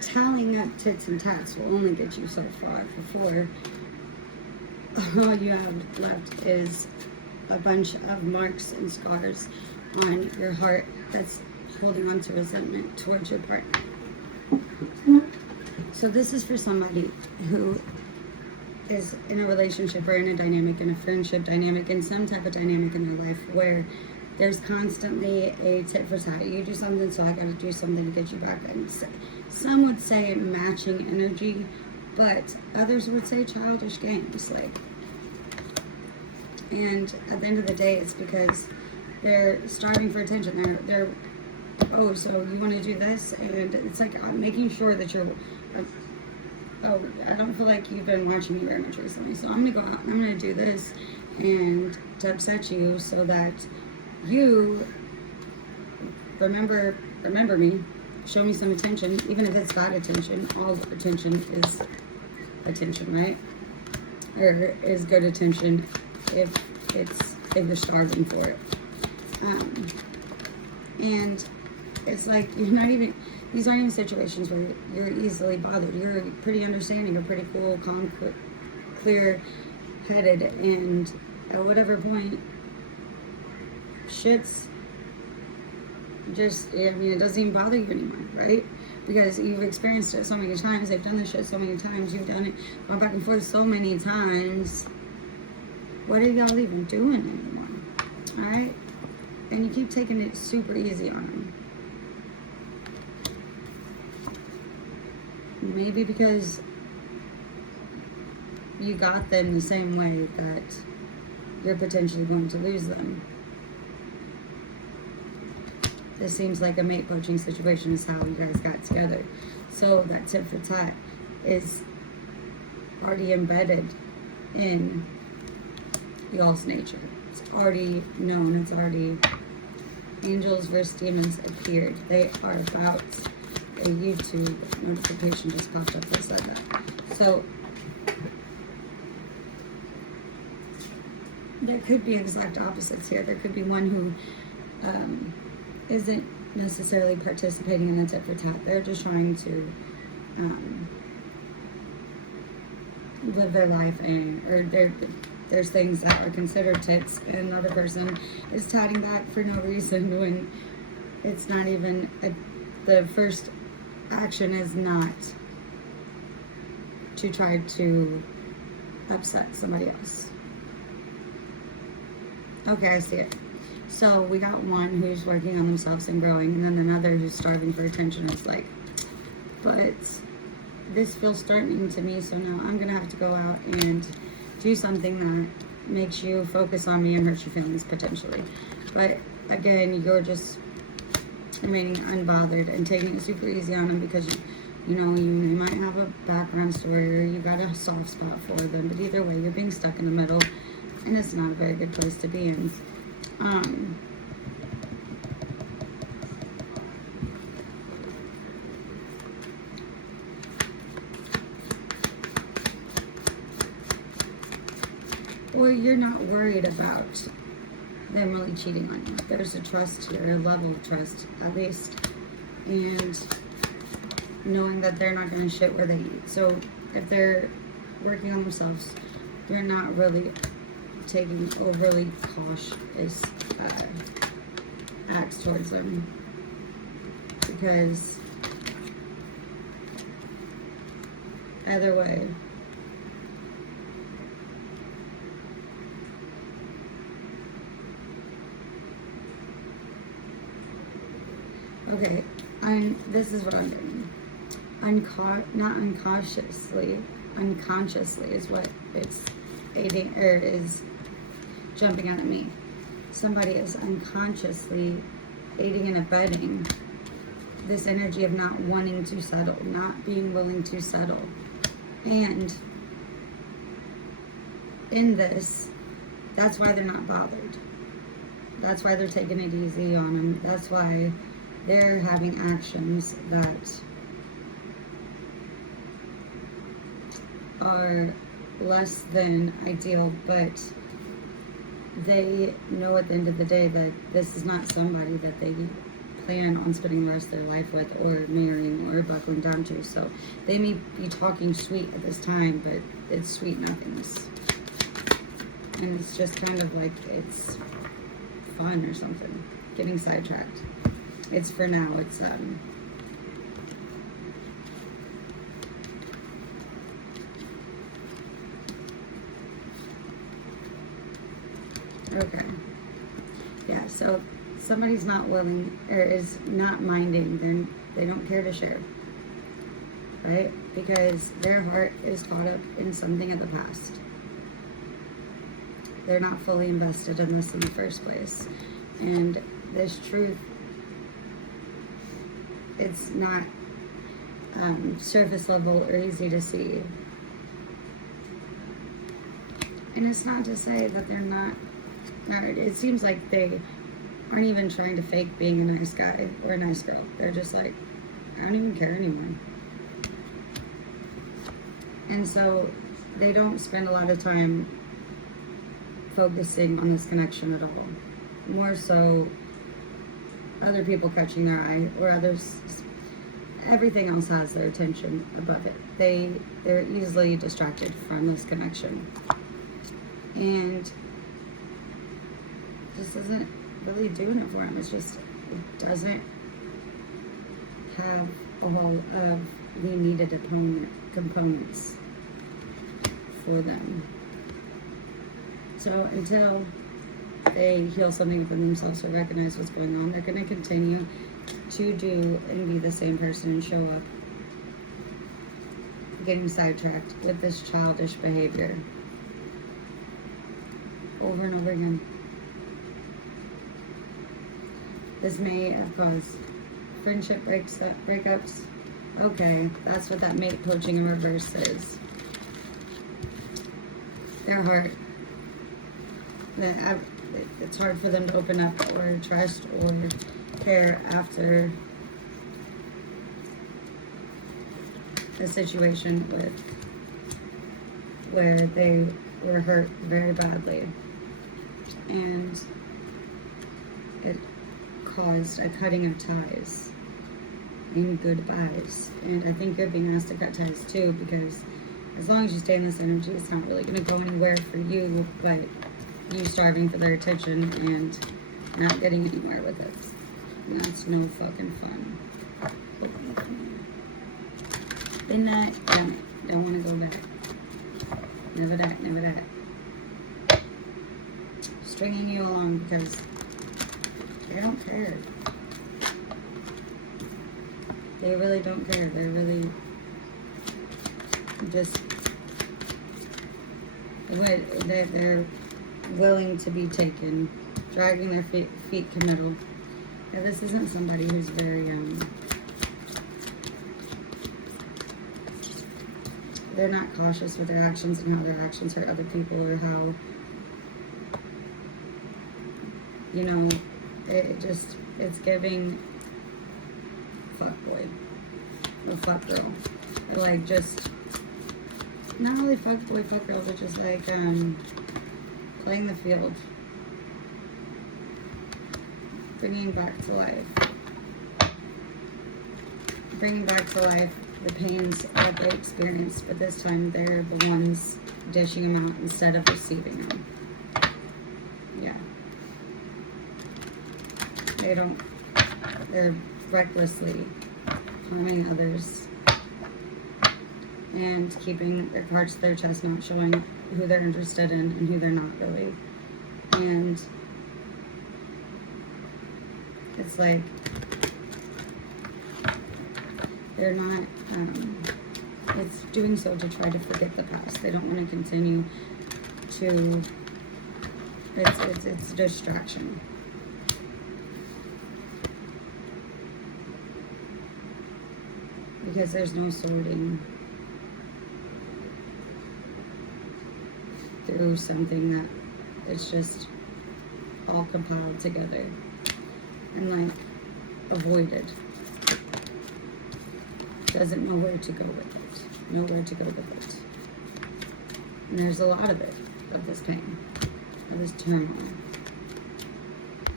tallying up tits and tats will only get you so far before all you have left is a bunch of marks and scars on your heart that's holding on to resentment towards your partner. So this is for somebody who is in a relationship or in a dynamic, in a friendship dynamic, in some type of dynamic in their life where there's constantly a tit for tat. You do something, so I gotta do something to get you back. And some would say matching energy, but others would say childish games. And at the end of the day, it's because they're starving for attention. They're oh, so you want to do this, and it's like I'm making sure that you're. Oh, I don't feel like you've been watching me very much recently, so I'm gonna go out and I'm gonna do this, and to upset you so that you remember me, show me some attention, even if it's bad attention. All attention is attention, right? Or is good attention if you're starving for it. And it's like you're not even. These aren't even situations where you're easily bothered. You're pretty understanding, or pretty cool, calm, clear-headed, and at whatever point, shit's just, I mean, it doesn't even bother you anymore, right? Because you've experienced it so many times. They've done this shit so many times. You've done it, gone back and forth so many times. What are y'all even doing anymore? All right? And you keep taking it super easy on them. Maybe because you got them the same way that you're potentially going to lose them. This seems like a mate poaching situation is how you guys got together. So that tit for tat is already embedded in y'all's nature. It's already known. It's already angels versus demons appeared. They are about. A YouTube notification just popped up that said that. So there could be exact opposites here. There could be one who isn't necessarily participating in a tit for tat. They're just trying to live their life, or there's things that are considered tits, and another person is tatting back for no reason when it's not even the first action is not to try to upset somebody else. Okay, I see it. So we got one who's working on themselves and growing, and then another who's starving for attention. It's like, but this feels threatening to me, so now I'm gonna have to go out and do something that makes you focus on me and hurt your feelings potentially. But again, you're just remaining unbothered and taking it super easy on them because you might have a background story or you got a soft spot for them, but either way you're being stuck in the middle and it's not a very good place to be in. Or you're not worried about them really cheating on you. There's a trust here, a level of trust at least, and knowing that they're not going to shit where they eat. So if they're working on themselves, they're not really taking overly cautious acts towards them, because either way, okay, this is what I'm doing. Not unconsciously is what it's aiding, or is jumping out at me. Somebody is unconsciously aiding and abetting this energy of not wanting to settle, not being willing to settle. And in this, that's why they're not bothered. That's why they're taking it easy on them. That's why they're having actions that are less than ideal, but they know at the end of the day that this is not somebody that they plan on spending the rest of their life with, or marrying, or buckling down to. So they may be talking sweet at this time, but it's sweet nothings. And it's just kind of like it's fun or something. Getting sidetracked. It's for now. It's okay. Yeah, so somebody's not willing, or is not minding, then they don't care to share, right? Because their heart is caught up in something of the past. They're not fully invested in this in the first place. And this truth, it's not surface level or easy to see. And it's not to say that they're not, it seems like they aren't even trying to fake being a nice guy or a nice girl. They're just like, I don't even care anymore. And so they don't spend a lot of time focusing on this connection at all. More so other people catching their eye, or others, everything else has their attention above it. They're easily distracted from this connection. And this isn't really doing it for them. It's just, it doesn't have all of the needed components for them. So until they heal something within themselves or recognize what's going on, they're going to continue to do and be the same person and show up getting sidetracked with this childish behavior over and over again. This may have caused friendship breakups. Okay, that's what that mate poaching in reverse is. Their heart, it's hard for them to open up or trust or care after the situation where they were hurt very badly, and it caused a cutting of ties and goodbyes. And I think you're being asked to cut ties too, because as long as you stay in this energy, it's not really going to go anywhere for you, but you starving for their attention and not getting anywhere with it. And that's no fucking fun. Been that, don't want to go back. Never that. Stringing you along because they don't care. They really don't care. They're really just, they're willing to be taken, dragging their feet committal. Yeah, this isn't somebody who's very, they're not cautious with their actions and how their actions hurt other people, or how, you know, it's giving fuckboy or fuck girl. Or like just, not really fuckboy, fuck girl, but just like, playing the field. Bringing back to life the pains that they experienced, but this time they're the ones dishing them out instead of receiving them. Yeah. They're recklessly harming others and keeping their cards to their chest, not showing who they're interested in and who they're not really. And it's like they're not, it's doing so to try to forget the past. They don't want to continue to, it's a distraction. Because there's no sorting through something that it's just all compiled together and like avoided. Doesn't know where to go with it. Nowhere to go with it. And there's a lot of it, of this pain, of this turmoil.